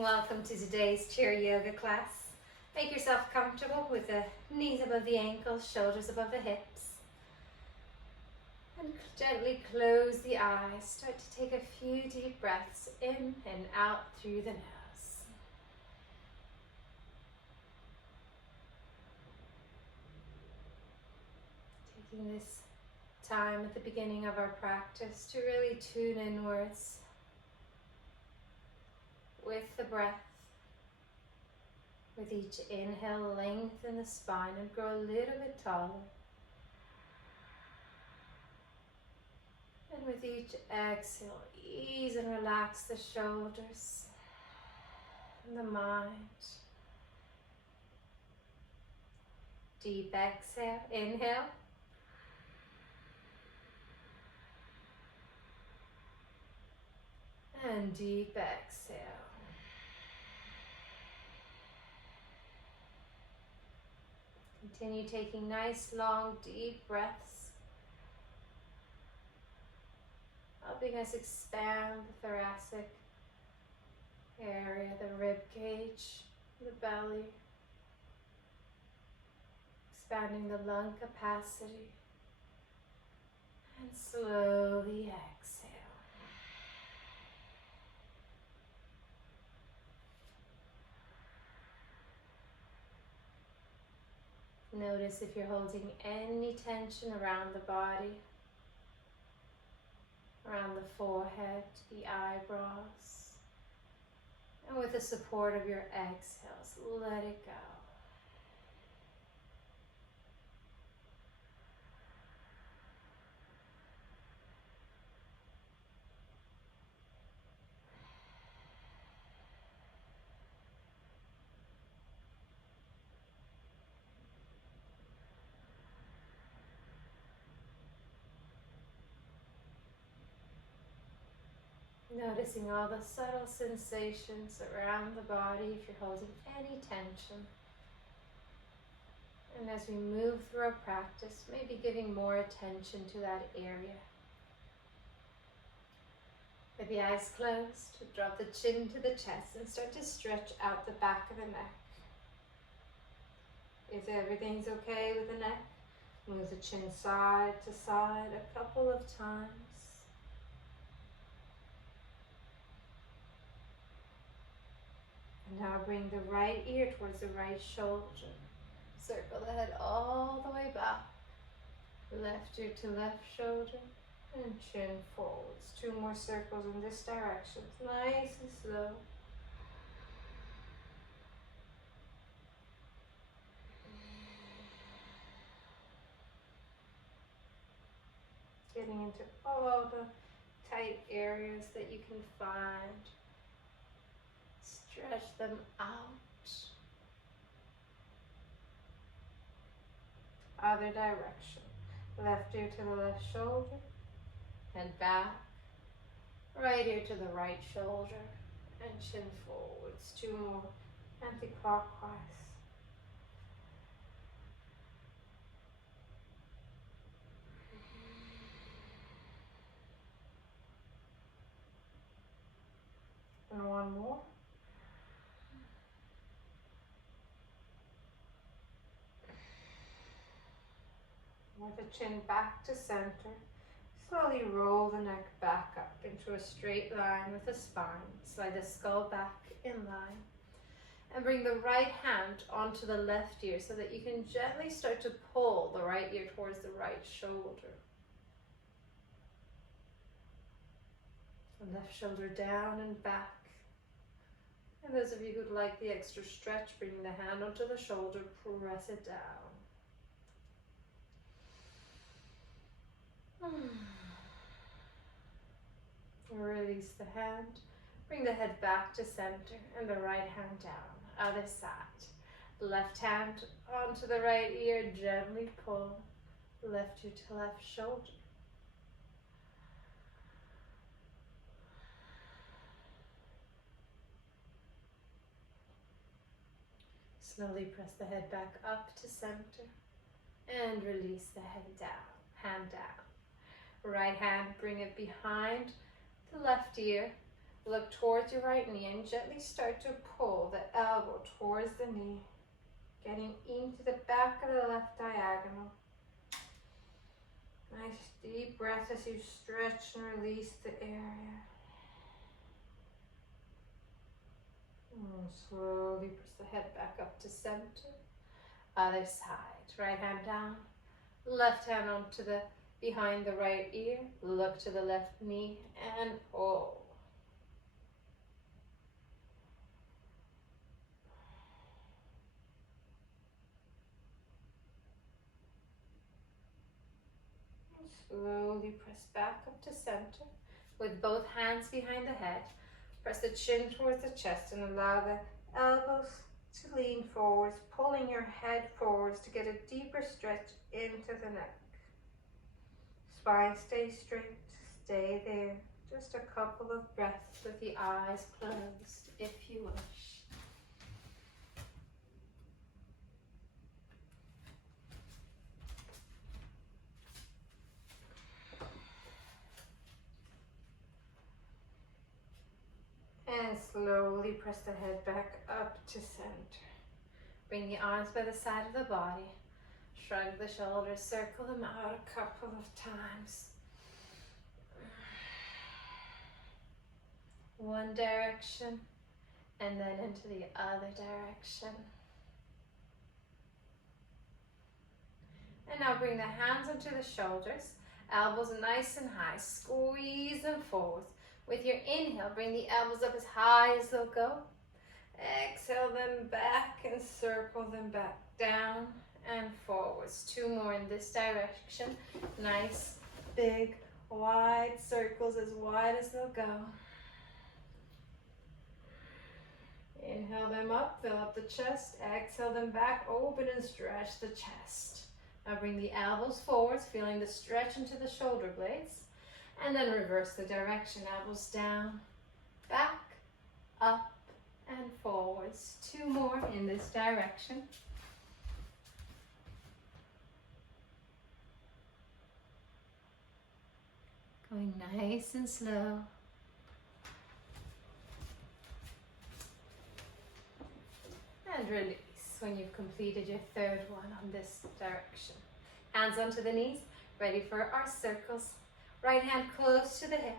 Welcome to today's chair yoga class. Make yourself comfortable with the knees above the ankles, shoulders above the hips. And gently close the eyes. Start to take a few deep breaths in and out through the nose. Taking this time at the beginning of our practice to really tune inwards with the breath. With each inhale, lengthen the spine and grow a little bit taller. And with each exhale, ease and relax the shoulders and the mind. Deep exhale, inhale. And deep exhale. Continue taking nice, long, deep breaths, helping us expand the thoracic area, the rib cage, the belly, expanding the lung capacity, and slowly exhale. Notice if you're holding any tension around the body, around the forehead, the eyebrows, and with the support of your exhales, let it go. Noticing all the subtle sensations around the body if you're holding any tension. And as we move through our practice, maybe giving more attention to that area. With the eyes closed, drop the chin to the chest and start to stretch out the back of the neck. If everything's okay with the neck, move the chin side to side a couple of times. Now bring the right ear towards the right shoulder. Circle the head all the way back. Left ear to left shoulder and chin forwards. 2 more circles in this direction. Nice and slow. Getting into all the tight areas that you can find. Stretch them out. Other direction. Left ear to the left shoulder and back. Right ear to the right shoulder and chin forwards. 2 more anti-clockwise. And 1 more. With the chin back to center, slowly roll the neck back up into a straight line with the spine. Slide the skull back in line. And bring the right hand onto the left ear so that you can gently start to pull the right ear towards the right shoulder. The left shoulder down and back. And those of you who'd like the extra stretch, bringing the hand onto the shoulder, press it down. Release the hand, bring the head back to center and the right hand down, other side. Left hand onto the right ear, gently pull, left ear to left shoulder. Slowly press the head back up to center and release the head down, hand down. Right hand, bring it behind the left ear. Look towards your right knee and gently start to pull the elbow towards the knee, getting into the back of the left diagonal. Nice deep breath as you stretch and release the area. And slowly press the head back up to center. Other side, right hand down, left hand onto the behind the right ear, look to the left knee and pull. Slowly press back up to center with both hands behind the head. Press the chin towards the chest and allow the elbows to lean forwards, pulling your head forwards to get a deeper stretch into the neck. Spine stay straight, stay there. Just a couple of breaths with the eyes closed if you wish. And slowly press the head back up to center. Bring the arms by the side of the body. Shrug the shoulders, circle them out a couple of times. One direction and then into the other direction. And now bring the hands onto the shoulders, elbows nice and high, squeeze them forwards. With your inhale, bring the elbows up as high as they'll go. Exhale them back and circle them back down and forwards. Two more in this direction. Nice, big, wide circles, as wide as they'll go. Inhale them up, fill up the chest. Exhale them back, open and stretch the chest. Now bring the elbows forwards, feeling the stretch into the shoulder blades. And then reverse the direction, elbows down, back, up, and forwards. Two more in this direction. Going nice and slow. And release when you've completed your third one on this direction. Hands onto the knees, ready for our circles. Right hand close to the hip.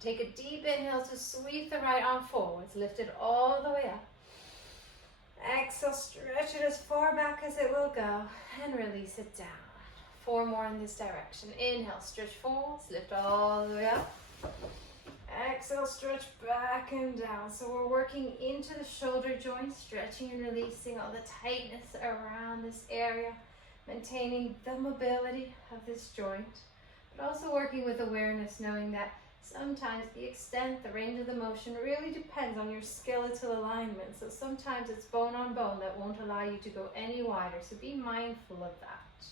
Take a deep inhale to sweep the right arm forwards. Lift it all the way up. Exhale, stretch it as far back as it will go. And release it down. Four more in this direction. Inhale, stretch forwards. Lift all the way up. Exhale, stretch back and down. So we're working into the shoulder joint, stretching and releasing all the tightness around this area. Maintaining the mobility of this joint. But also working with awareness, knowing that sometimes the extent, the range of the motion really depends on your skeletal alignment. So sometimes it's bone on bone that won't allow you to go any wider. So be mindful of that.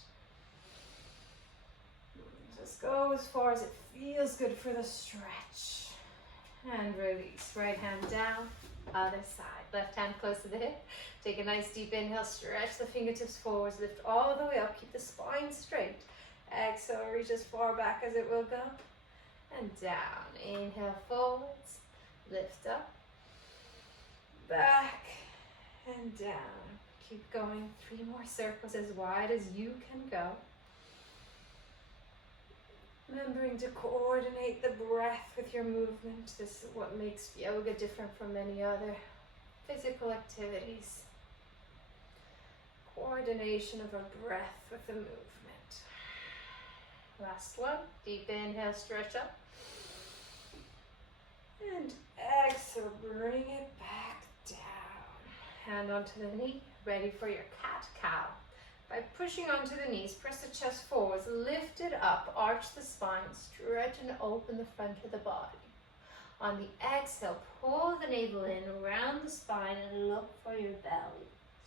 Just go as far as it feels good for the stretch. And release. Right hand down, other side. Left hand close to the hip. Take a nice deep inhale, stretch the fingertips forwards, lift all the way up, keep the spine straight. Exhale, reach as far back as it will go. And down. Inhale forwards, lift up, back, and down. Keep going. 3 more circles as wide as you can go. Remembering to coordinate the breath with your movement. This is what makes yoga different from many other physical activities. Coordination of our breath with the movement. Last one. Deep inhale, stretch up. And exhale, bring it back down. Hand onto the knee, ready for your cat-cow. By pushing onto the knees, press the chest forwards, lift it up, arch the spine, stretch and open the front of the body. On the exhale, pull the navel in, around the spine, and look for your belly.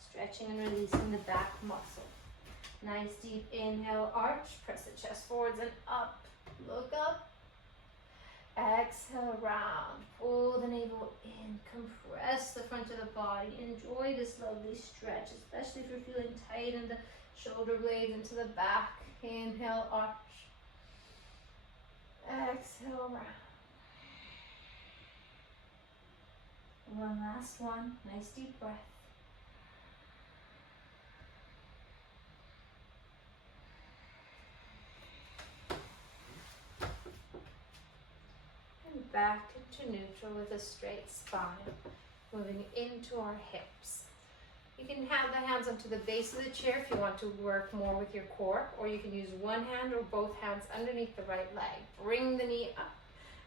Stretching and releasing the back muscle. Nice deep inhale, arch, press the chest forwards and up. Look up. Exhale, round. Pull the navel in, compress the front of the body. Enjoy this lovely stretch, especially if you're feeling tight in the shoulder blades into the back. Inhale, arch. Exhale, round. One last one. Nice deep breath. And back into neutral with a straight spine. Moving into our hips. You can have the hands onto the base of the chair if you want to work more with your core, or you can use one hand or both hands underneath the right leg. Bring the knee up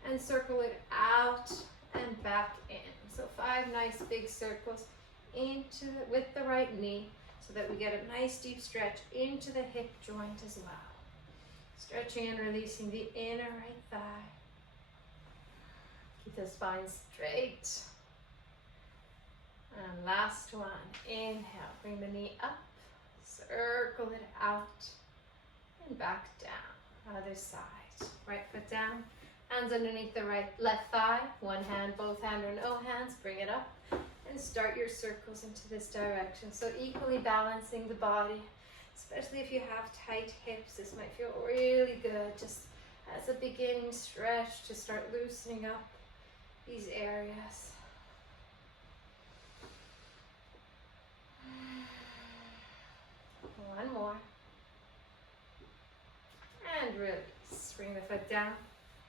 and circle it out and back in. So 5 nice big circles with the right knee so that we get a nice deep stretch into the hip joint as well. Stretching and releasing the inner right thigh. Keep the spine straight. And last one, inhale, bring the knee up, circle it out, and back down. Other side, right foot down, hands underneath the left thigh, one hand, both hand or no hands, bring it up, and start your circles into this direction. So equally balancing the body, especially if you have tight hips, this might feel really good, just as a beginning stretch to start loosening up these areas. One more. And release. Bring the foot down.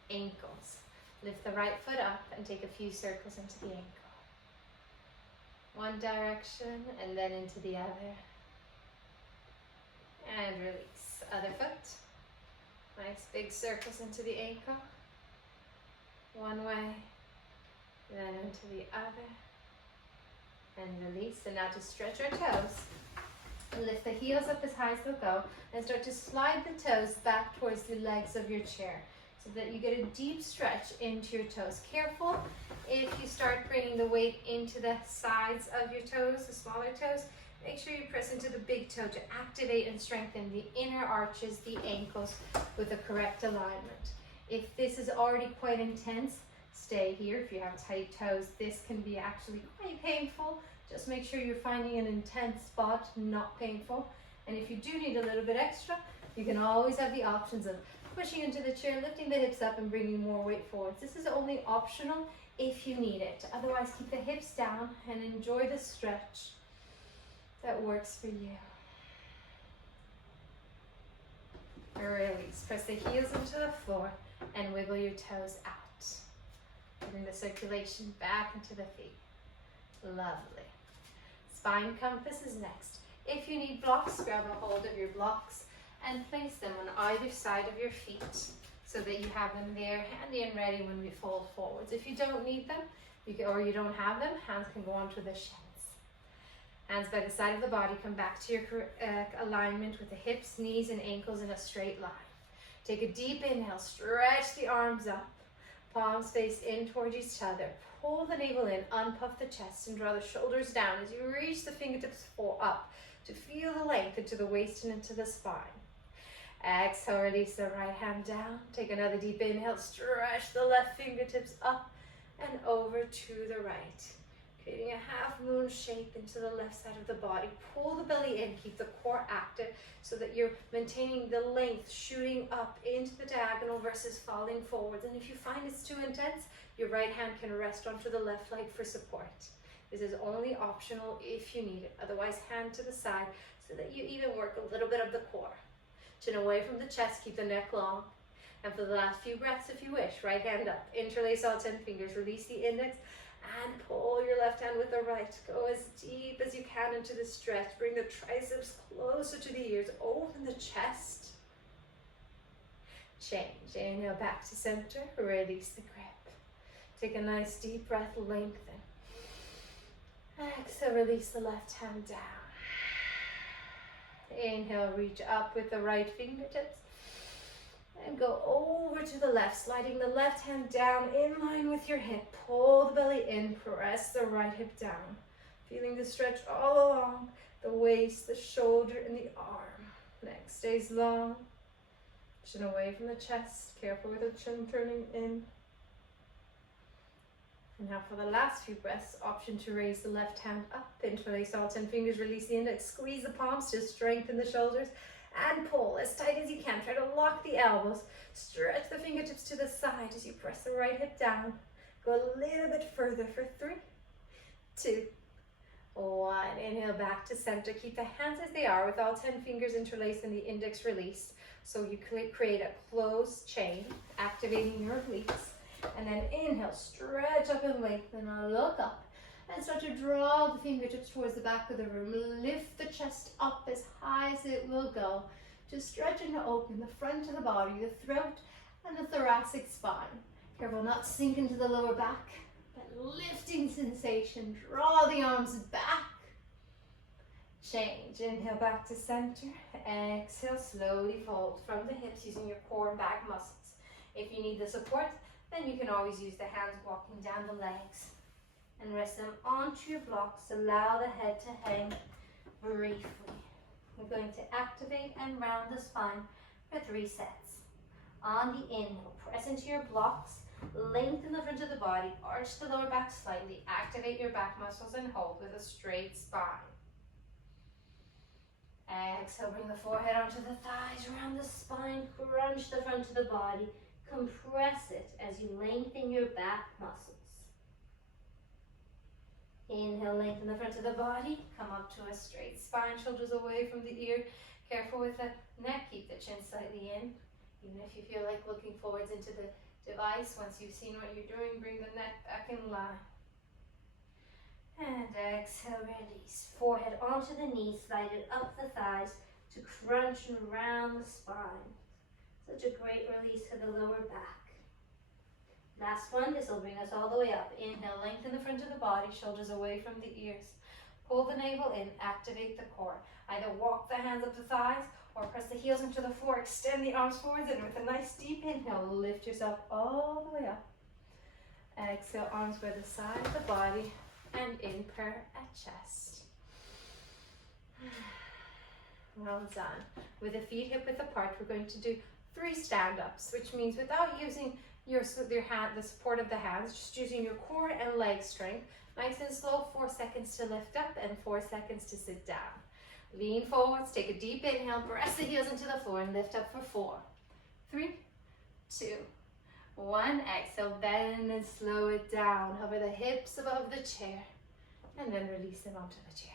Ankles. Lift the right foot up and take a few circles into the ankle. One direction and then into the other. And release. Other foot. Nice big circles into the ankle. One way. Then into the other. And release. And now to stretch our toes. Lift the heels up as high as they'll go and start to slide the toes back towards the legs of your chair so that you get a deep stretch into your toes. Careful if you start bringing the weight into the sides of your toes, the smaller toes, make sure you press into the big toe to activate and strengthen the inner arches, the ankles with the correct alignment. If this is already quite intense, stay here. If you have tight toes, this can be actually quite painful. Just make sure you're finding an intense spot, not painful. And if you do need a little bit extra, you can always have the options of pushing into the chair, lifting the hips up and bringing more weight forward. This is only optional if you need it. Otherwise, keep the hips down and enjoy the stretch that works for you. Release. Press the heels into the floor and wiggle your toes out. Bring the circulation back into the feet. Lovely. Spine compass is next. If you need blocks, grab a hold of your blocks and place them on either side of your feet so that you have them there handy and ready when we fold forwards. If you don't need them, or you don't have them, hands can go onto the shins. Hands by the side of the body, come back to your alignment with the hips, knees, and ankles in a straight line. Take a deep inhale, stretch the arms up, palms face in towards each other. Pull the navel in, unpuff the chest, and draw the shoulders down as you reach the fingertips up to feel the length into the waist and into the spine. Exhale, release the right hand down. Take another deep inhale, stretch the left fingertips up and over to the right, creating a half moon shape into the left side of the body. Pull the belly in, keep the core active so that you're maintaining the length, shooting up into the diagonal versus falling forwards. And if you find it's too intense, your right hand can rest onto the left leg for support. This is only optional if you need it. Otherwise, hand to the side so that you even work a little bit of the core. Chin away from the chest, keep the neck long. And for the last few breaths, if you wish, right hand up. Interlace all 10 fingers, release the index, and pull your left hand with the right. Go as deep as you can into the stretch. Bring the triceps closer to the ears. Open the chest. Change. Inhale back to center. Release the grip. Take a nice deep breath. Lengthen. Exhale. Release the left hand down. Inhale. Reach up with the right fingertips. And go over to the left, sliding the left hand down in line with your hip. Pull the belly in, press the right hip down. Feeling the stretch all along the waist, the shoulder, and the arm. Neck stays long. Chin away from the chest. Careful with the chin turning in. And now for the last few breaths, option to raise the left hand up. Interlace all 10 fingers, release the index, squeeze the palms to strengthen the shoulders. And pull as tight as you can. Try to lock the elbows. Stretch the fingertips to the side as you press the right hip down. Go a little bit further for 3, 2, 1. Inhale back to center. Keep the hands as they are with all 10 fingers interlaced and the index released. So you create a closed chain, activating your obliques. And then inhale, stretch up and lengthen, look up. And start to draw the fingertips towards the back of the room. Lift the chest up as high as it will go. Just stretching to open the front of the body, the throat, and the thoracic spine. Careful not to sink into the lower back, but lifting sensation. Draw the arms back. Change. Inhale back to center. Exhale, slowly fold from the hips using your core and back muscles. If you need the support, then you can always use the hands walking down the legs. And rest them onto your blocks. Allow the head to hang briefly. We're going to activate and round the spine for 3 sets. On the inhale, press into your blocks, lengthen the front of the body, arch the lower back slightly, activate your back muscles and hold with a straight spine. Exhale, bring the forehead onto the thighs, round the spine, crunch the front of the body, compress it as you lengthen your back muscles. Inhale, lengthen the front of the body, come up to a straight spine, shoulders away from the ear. Careful with the neck, keep the chin slightly in. Even if you feel like looking forwards into the device, once you've seen what you're doing, bring the neck back in line. And exhale, release. Forehead onto the knees, slide it up the thighs to crunch and round the spine. Such a great release for the lower back. Last one, this will bring us all the way up. Inhale, lengthen the front of the body, shoulders away from the ears. Pull the navel in, activate the core. Either walk the hands up the thighs or press the heels into the floor, extend the arms forwards, and with a nice deep inhale, lift yourself all the way up. Exhale, arms by the side of the body, and in per at chest. Well done. With the feet hip width apart, we're going to do 3 stand-ups, which means without using your hand, the support of the hands, just using your core and leg strength. Nice and slow, 4 seconds to lift up and 4 seconds to sit down. Lean forwards, take a deep inhale, press the heels into the floor and lift up for 4, 3, 2, 1. Exhale, bend and slow it down. Hover the hips above the chair and then release them onto the chair.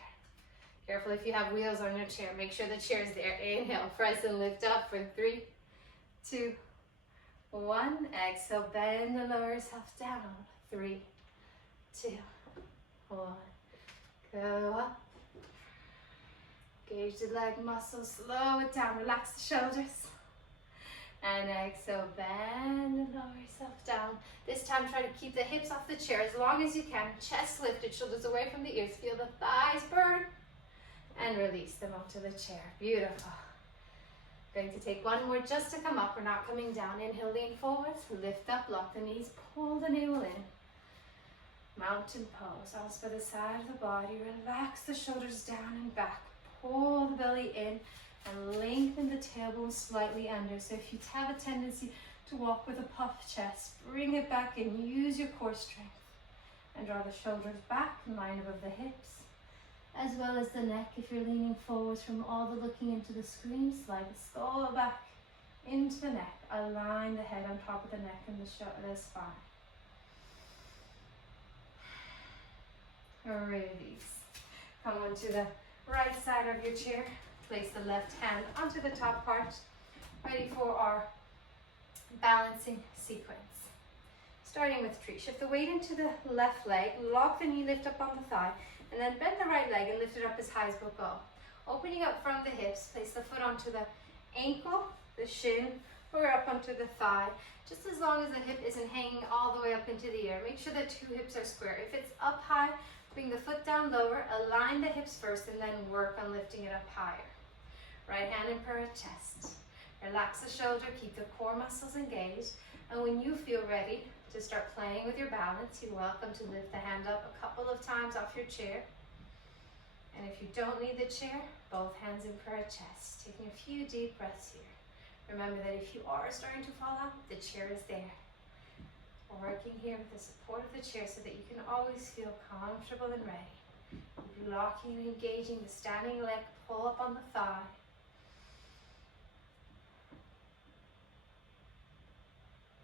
Careful if you have wheels on your chair, make sure the chair is there. Inhale, press and lift up for 3, 2, 1. Exhale, bend and lower yourself down. 3, 2, 1. Go up. Engage the leg muscles, slow it down, relax the shoulders. And exhale, bend and lower yourself down. This time try to keep the hips off the chair as long as you can. Chest lifted, shoulders away from the ears. Feel the thighs burn. And release them onto the chair. Beautiful. Going to take one more just to come up. We're not coming down. Inhale, lean forwards, lift up, lock the knees, pull the navel in. Mountain pose, arms by the side of the body. Relax the shoulders down and back. Pull the belly in and lengthen the tailbone slightly under. So if you have a tendency to walk with a puffed chest, bring it back in. Use your core strength. And draw the shoulders back in line above the hips, as well as the neck. If you're leaning forwards from all the looking into the screen, slide the skull back into the neck. Align the head on top of the neck and the spine. Release. Come onto the right side of your chair. Place the left hand onto the top part. Ready for our balancing sequence. Starting with tree. Shift the weight into the left leg. Lock the knee, lift up on the thigh. And then bend the right leg and lift it up as high as will go. Opening up from the hips, place the foot onto the ankle, the shin, or up onto the thigh. Just as long as the hip isn't hanging all the way up into the air. Make sure the 2 hips are square. If it's up high, bring the foot down lower, align the hips first, and then work on lifting it up higher. Right hand in per at chest. Relax the shoulder, keep the core muscles engaged. And when you feel ready to start playing with your balance, you're welcome to lift the hand up a couple of times off your chair. And if you don't need the chair, both hands in per at chest. Taking a few deep breaths here. Remember that if you are starting to fall out, the chair is there. We're working here with the support of the chair so that you can always feel comfortable and ready. Keep locking and engaging the standing leg, pull up on the thigh.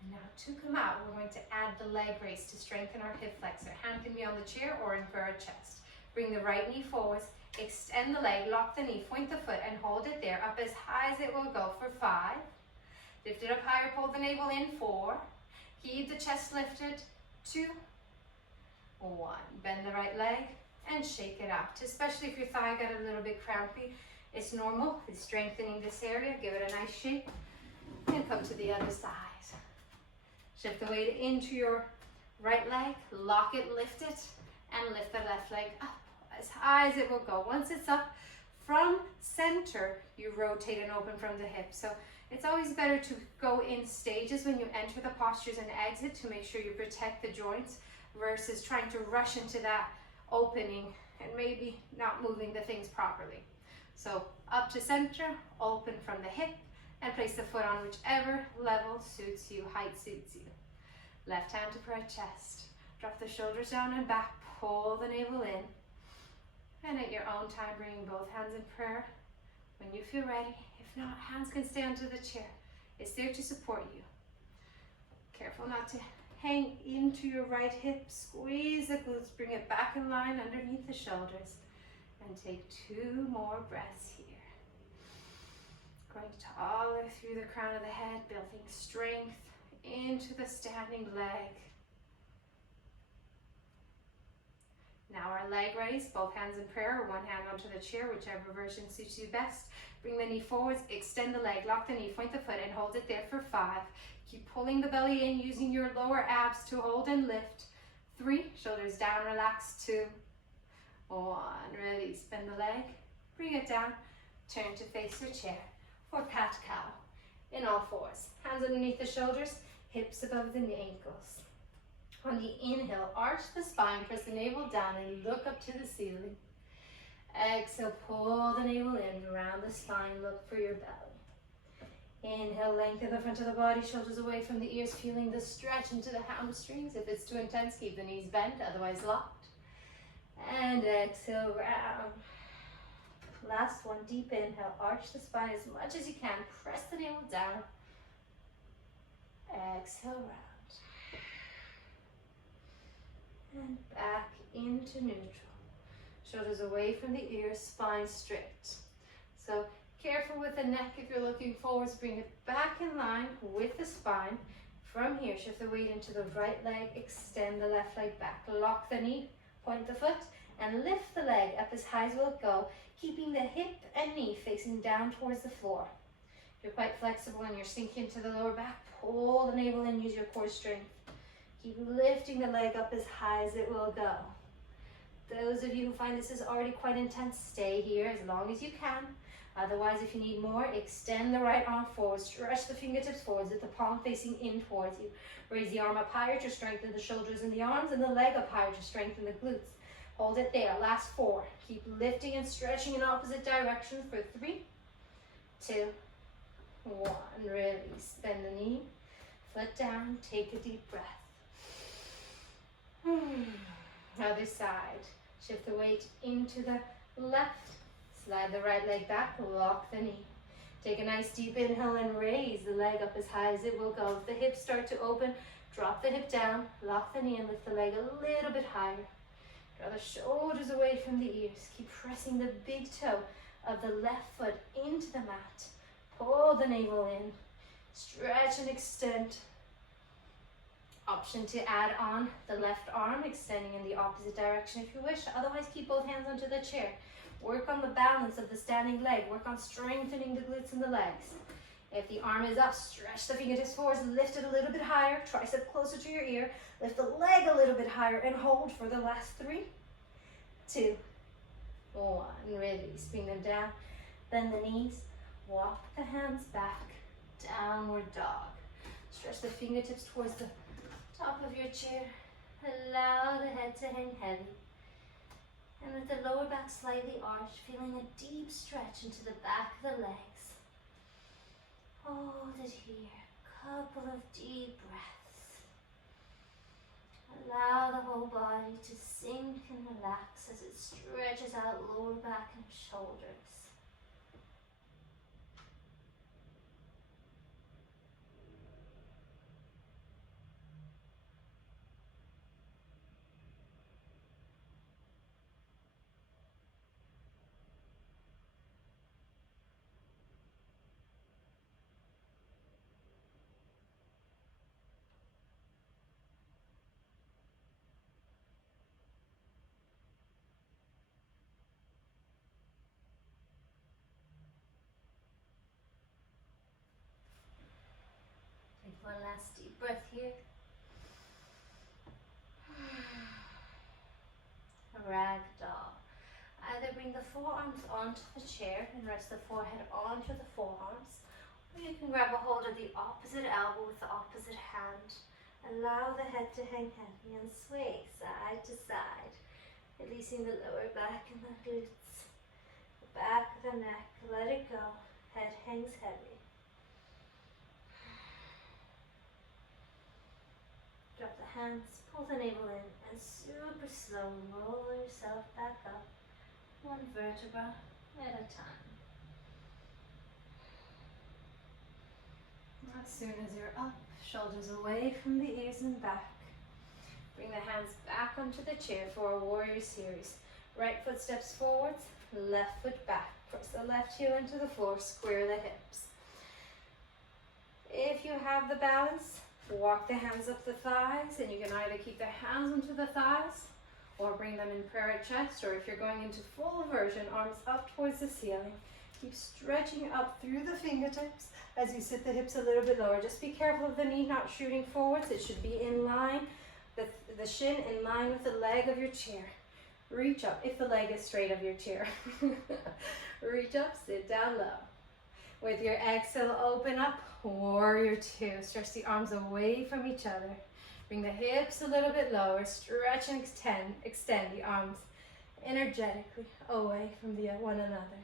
And Now to come out, we're going to add the leg raise to strengthen our hip flexor. Hand can be on the chair or in for our chest. Bring the right knee forwards, extend the leg, lock the knee, point the foot and hold it there up as high as it will go for 5. Lift it up higher, pull the navel in, 4. Keep the chest lifted, 2, 1. Bend the right leg and shake it out, especially if your thigh got a little bit crampy. It's normal, it's strengthening this area. Give it a nice shake and come to the other side. Shift the weight into your right leg, lock it, lift it, and lift the left leg up as high as it will go. Once it's up from center, you rotate and open from the hip. So it's always better to go in stages when you enter the postures and exit to make sure you protect the joints versus trying to rush into that opening and maybe not moving the things properly. So up to center, open from the hip, and place the foot on whichever level suits you, height suits you. Left hand to prayer chest. Drop the shoulders down and back, pull the navel in. And at your own time, bringing both hands in prayer when you feel ready. If not, hands can stay onto the chair. It's there to support you. Careful not to hang into your right hip. Squeeze the glutes, bring it back in line underneath the shoulders. And take 2 more breaths here. Going to all the way through the crown of the head, building strength into the standing leg. Now our leg raise, both hands in prayer or one hand onto the chair, whichever version suits you best. Bring the knee forwards, extend the leg, lock the knee, point the foot and hold it there for 5. Keep pulling the belly in, using your lower abs to hold and lift. 3, shoulders down, relax. 2, 1, release, bend the leg, bring it down, turn to face your chair for cat-cow in all 4s. Hands underneath the shoulders, hips above the ankles. On the inhale, arch the spine, press the navel down and look up to the ceiling. Exhale, pull the navel in, around the spine, look for your belly. Inhale, lengthen the front of the body, shoulders away from the ears, feeling the stretch into the hamstrings. If it's too intense, keep the knees bent, otherwise locked. And exhale, round. Last one, deep inhale, arch the spine as much as you can, press the navel down. Exhale, round. And back into neutral. Shoulders away from the ears, spine straight. So careful with the neck if you're looking forwards, bring it back in line with the spine. From here, shift the weight into the right leg, extend the left leg back, lock the knee, point the foot, and lift the leg up as high as will go, keeping the hip and knee facing down towards the floor. If you're quite flexible and you're sinking into the lower back, pull the navel in, use your core strength. Keep lifting the leg up as high as it will go. Those of you who find this is already quite intense, stay here as long as you can. Otherwise, if you need more, extend the right arm forward, stretch the fingertips forwards with the palm facing in towards you. Raise the arm up higher to strengthen the shoulders and the arms, and the leg up higher to strengthen the glutes. Hold it there, last 4. Keep lifting and stretching in opposite directions for 3, 2, 1. Release, bend the knee, foot down, take a deep breath. Other side, shift the weight into the left, slide the right leg back, lock the knee. Take a nice deep inhale and raise the leg up as high as it will go. If the hips start to open, drop the hip down, lock the knee and lift the leg a little bit higher. Draw the shoulders away from the ears. Keep pressing the big toe of the left foot into the mat. Pull the navel in, stretch and extend. Option to add on the left arm, extending in the opposite direction if you wish. Otherwise, keep both hands onto the chair. Work on the balance of the standing leg. Work on strengthening the glutes and the legs. If the arm is up, stretch the fingertips forwards, lift it a little bit higher, tricep closer to your ear, lift the leg a little bit higher and hold for the last 3, 2, 1. Release, bring them down, bend the knees, walk the hands back, downward dog. Stretch the fingertips towards the top of your chair, allow the head to hang heavy. And with the lower back slightly arched, feeling a deep stretch into the back of the legs. Hold it here, couple of deep breaths. Allow the whole body to sink and relax as it stretches out lower back and shoulders. One last deep breath here. Ragdoll. Either bring the forearms onto the chair and rest the forehead onto the forearms, or you can grab a hold of the opposite elbow with the opposite hand. Allow the head to hang heavy and sway side to side, releasing the lower back and the glutes. The back of the neck, let it go. Head hangs heavy. Drop the hands, pull the navel in, and super slow roll yourself back up, one vertebra at a time. As soon as you're up, shoulders away from the ears and back. Bring the hands back onto the chair for a warrior series. Right foot steps forwards, left foot back. Press the left heel into the floor, square the hips. If you have the balance, walk the hands up the thighs, and you can either keep the hands onto the thighs or bring them in prayer at chest, or if you're going into full version, arms up towards the ceiling. Keep stretching up through the fingertips as you sit the hips a little bit lower. Just be careful of the knee not shooting forwards. It should be in line, the shin in line with the leg of your chair. Reach up if the leg is straight of your chair. Reach up, sit down low. With your exhale, open up, warrior two. Stretch the arms away from each other. Bring the hips a little bit lower. Stretch and extend the arms energetically away from one another.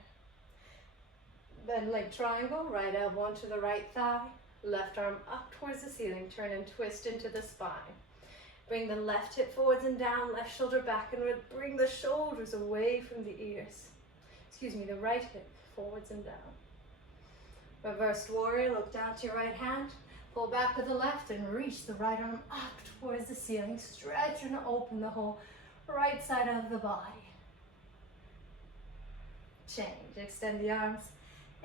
Then leg triangle, right elbow onto the right thigh, left arm up towards the ceiling, turn and twist into the spine. Bring the left hip forwards and down, left shoulder back and bring the shoulders away from the ears. The right hip forwards and down. Reversed warrior, look down to your right hand, pull back with the left and reach the right arm up towards the ceiling. Stretch and open the whole right side of the body. Change, extend the arms,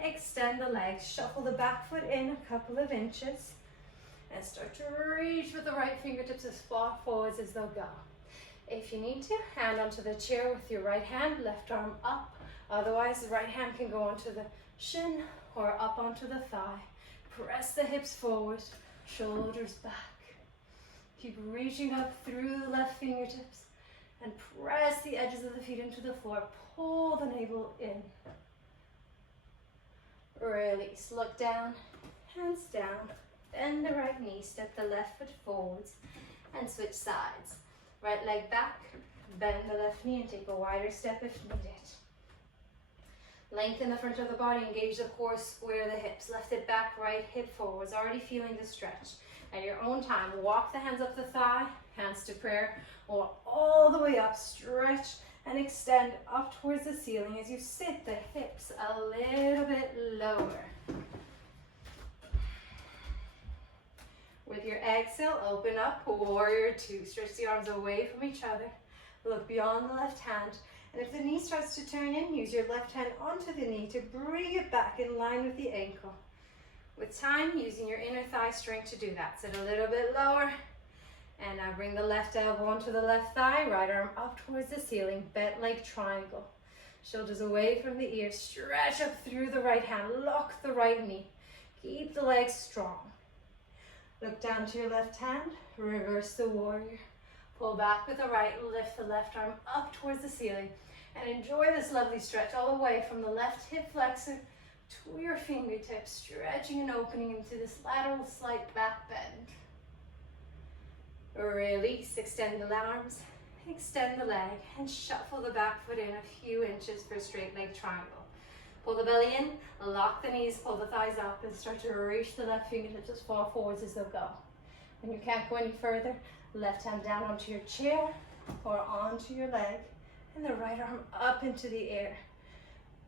extend the legs, shuffle the back foot in a couple of inches, and start to reach with the right fingertips as far forwards as they'll go. If you need to, hand onto the chair with your right hand, left arm up. Otherwise, the right hand can go onto the shin or up onto the thigh. Press the hips forward, shoulders back. Keep reaching up through the left fingertips and press the edges of the feet into the floor. Pull the navel in. Release, look down, hands down. Bend the right knee, step the left foot forwards and switch sides. Right leg back, bend the left knee and take a wider step if needed. Lengthen the front of the body, engage the core, square the hips. Left hip back, right hip forwards. Already feeling the stretch. At your own time, walk the hands up the thigh, hands to prayer, or all the way up. Stretch and extend up towards the ceiling as you sit the hips a little bit lower. With your exhale, open up, warrior two. Stretch the arms away from each other. Look beyond the left hand. And if the knee starts to turn in, use your left hand onto the knee to bring it back in line with the ankle. With time, using your inner thigh strength to do that. Sit a little bit lower. And now bring the left elbow onto the left thigh, right arm up towards the ceiling, bent leg triangle. Shoulders away from the ears, stretch up through the right hand, lock the right knee. Keep the legs strong. Look down to your left hand, reverse the warrior. Pull back with the right, lift the left arm up towards the ceiling. And enjoy this lovely stretch all the way from the left hip flexor to your fingertips, stretching and opening into this lateral slight back bend. Release, extend the arms, extend the leg, and shuffle the back foot in a few inches for a straight leg triangle. Pull the belly in, lock the knees, pull the thighs up, and start to reach the left fingertips as far forwards as they'll go. When you can't go any further, left hand down onto your chair or onto your leg, and the right arm up into the air,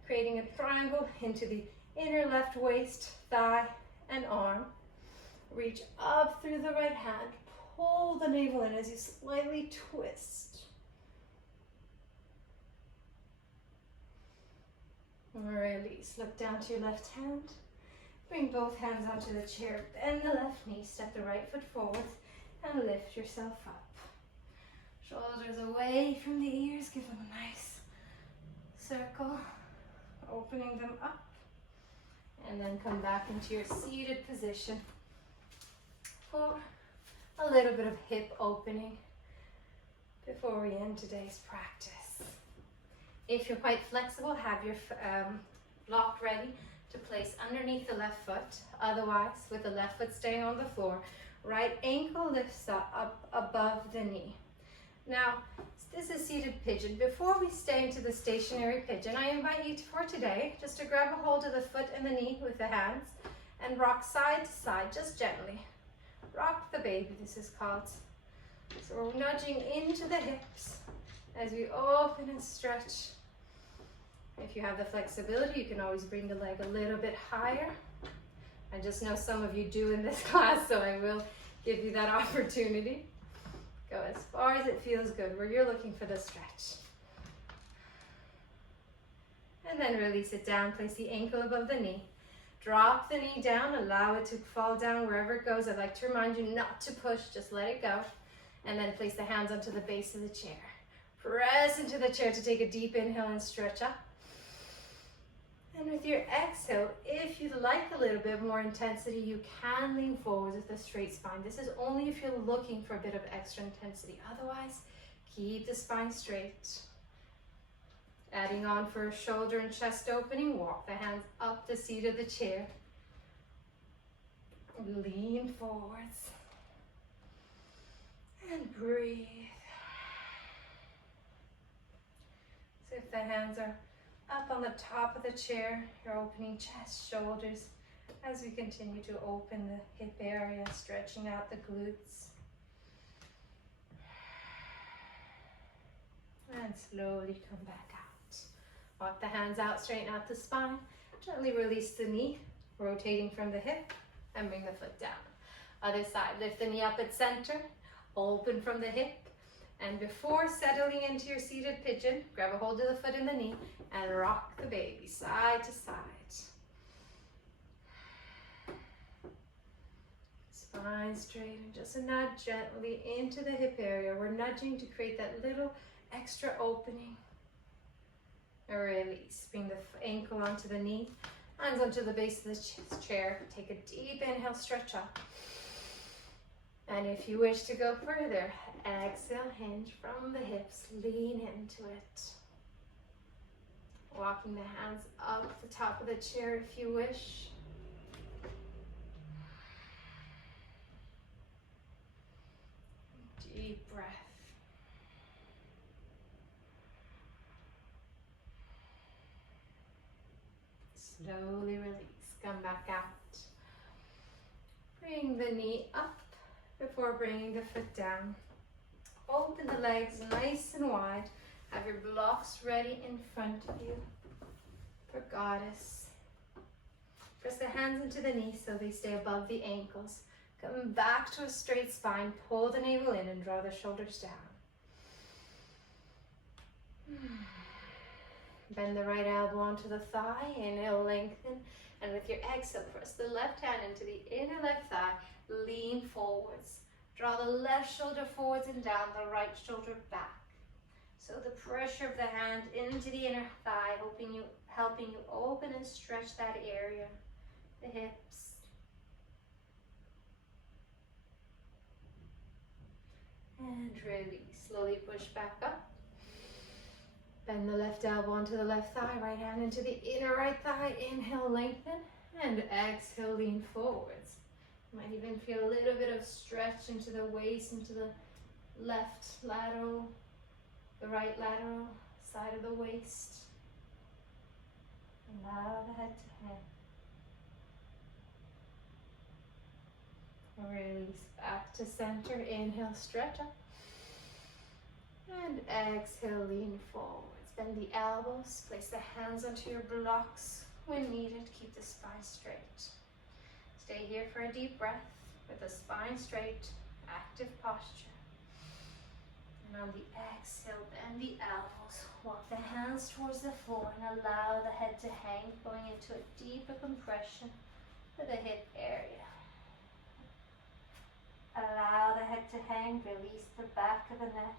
creating a triangle into the inner left waist, thigh, and arm. Reach up through the right hand, pull the navel in as you slightly twist. Release, look down to your left hand, bring both hands onto the chair, bend the left knee, step the right foot forward, and lift yourself up. Shoulders away from the ears, give them a nice circle, opening them up, and then come back into your seated position. for a little bit of hip opening before we end today's practice. If you're quite flexible, have your block ready to place underneath the left foot. Otherwise, with the left foot staying on the floor, right ankle lifts up above the knee. Now, this is seated pigeon. Before we stay into the stationary pigeon, I invite you for today just to grab a hold of the foot and the knee with the hands and rock side to side, just gently. Rock the baby, this is called. So we're nudging into the hips as we open and stretch. If you have the flexibility, you can always bring the leg a little bit higher. I just know some of you do in this class, so I will give you that opportunity. Go as far as it feels good, where you're looking for the stretch. And then release it down, place the ankle above the knee. Drop the knee down, allow it to fall down wherever it goes. I'd like to remind you not to push, just let it go. And then place the hands onto the base of the chair. Press into the chair to take a deep inhale and stretch up. And with your exhale, if you'd like a little bit more intensity, you can lean forward with a straight spine. This is only if you're looking for a bit of extra intensity. Otherwise, keep the spine straight. Adding on for a shoulder and chest opening, walk the hands up the seat of the chair. Lean forwards. And breathe. So if the hands are up on the top of the chair, you're opening chest, shoulders, as we continue to open the hip area, stretching out the glutes. And slowly come back out. Walk the hands out, straighten out the spine. Gently release the knee, rotating from the hip, and bring the foot down. Other side, lift the knee up at center, open from the hip. And before settling into your seated pigeon, grab a hold of the foot and the knee and rock the baby side to side. Spine straight and just a nudge gently into the hip area. We're nudging to create that little extra opening. Release. Bring the ankle onto the knee, hands onto the base of the chair. Take a deep inhale, stretch up. And if you wish to go further, exhale, hinge from the hips, lean into it. Walking the hands up the top of the chair if you wish. Deep breath. Slowly release, come back out. Bring the knee up before bringing the foot down. Open the legs nice and wide. Have your blocks ready in front of you for goddess. Press the hands into the knees so they stay above the ankles. Come back to a straight spine. Pull the navel in and draw the shoulders down. Bend the right elbow onto the thigh. Inhale, lengthen. And with your exhale, press the left hand into the inner left thigh. Lean forwards. Draw the left shoulder forwards and down, the right shoulder back. So the pressure of the hand into the inner thigh, helping you open and stretch that area, the hips. And release. Slowly push back up. Bend the left elbow onto the left thigh, right hand into the inner right thigh. Inhale, lengthen, and exhale, lean forwards. You might even feel a little bit of stretch into the waist, into the left lateral, the right lateral side of the waist. Allow the head to hang. Release back to center. Inhale, stretch up. And exhale, lean forwards. Bend the elbows. Place the hands onto your blocks. When needed, keep the spine straight. Stay here for a deep breath with the spine straight, active posture. And on the exhale, bend the elbows. Walk the hands towards the floor and allow the head to hang, going into a deeper compression for the hip area. Allow the head to hang, release the back of the neck.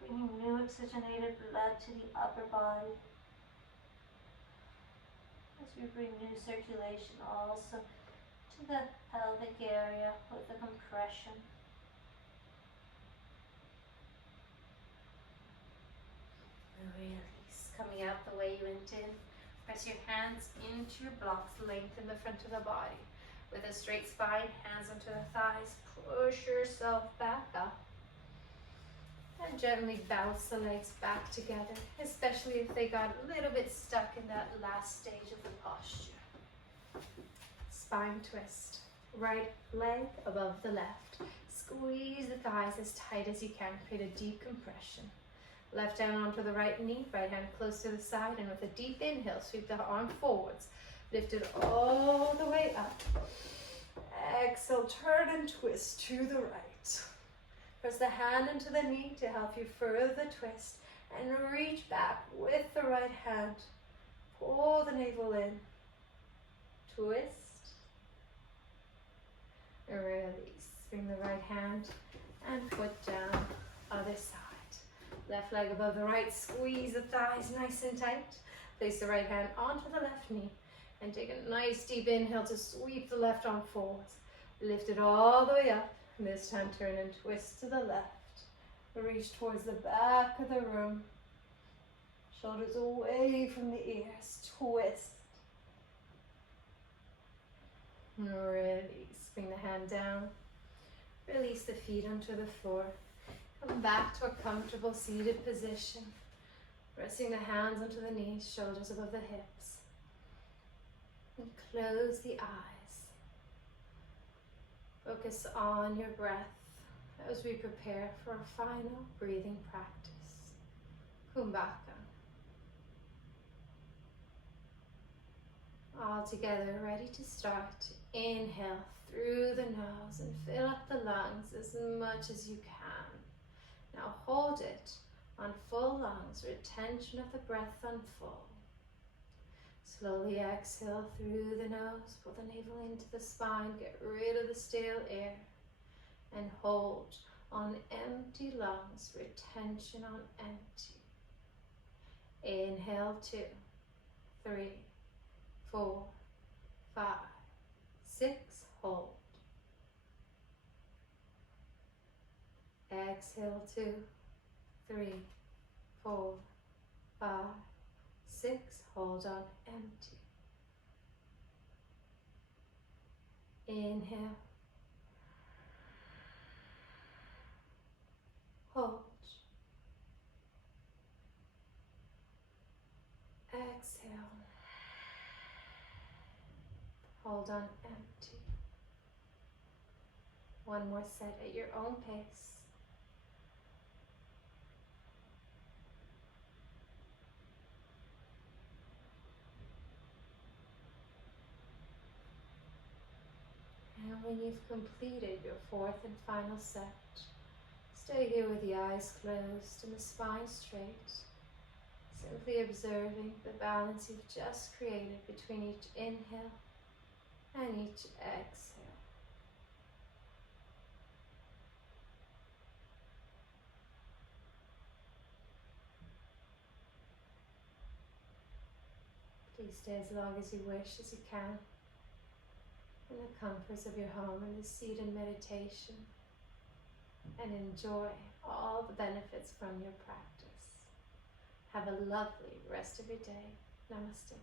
Bringing new oxygenated blood to the upper body. As we bring new circulation also to the pelvic area with the compression. Release, coming out the way you went in. Press your hands into your blocks, lengthen the front of the body. With a straight spine, hands onto the thighs, push yourself back up. And gently bounce the legs back together, especially if they got a little bit stuck in that last stage of the posture. Spine twist. Right leg above the left. Squeeze the thighs as tight as you can, create a deep compression. Left down onto the right knee, right hand close to the side, and with a deep inhale, sweep the arm forwards. Lift it all the way up. Exhale, turn and twist to the right. Press the hand into the knee to help you further the twist, and reach back with the right hand. Pull the navel in. Twist. Release. Bring the right hand and foot down. Other side. Left leg above the right. Squeeze the thighs nice and tight. Place the right hand onto the left knee and take a nice deep inhale to sweep the left arm forwards. Lift it all the way up. And this time turn and twist to the left. Reach towards the back of the room. Shoulders away from the ears. Twist. Release. Bring the hand down. Release the feet onto the floor. Come back to a comfortable seated position. Pressing the hands onto the knees, shoulders above the hips. And close the eyes. Focus on your breath as we prepare for a final breathing practice. Kumbhaka. All together, ready to start. Inhale through the nose and fill up the lungs as much as you can. Now hold it on full lungs, retention of the breath on full. Slowly exhale through the nose, pull the navel into the spine, get rid of the stale air, and hold on empty lungs, retention on empty. Inhale 2, 3, 4, 5, 6, hold. Exhale 2, 3, 4, 5, 6, hold on empty. Inhale. Hold. Exhale. Hold on empty. One more set at your own pace. And when you've completed your fourth and final set, stay here with the eyes closed and the spine straight, simply observing the balance you've just created between each inhale and each exhale. Please stay as long as you wish, as you can, in the comforts of your home in the seated meditation, and enjoy all the benefits from your practice. Have a lovely rest of your day. Namaste.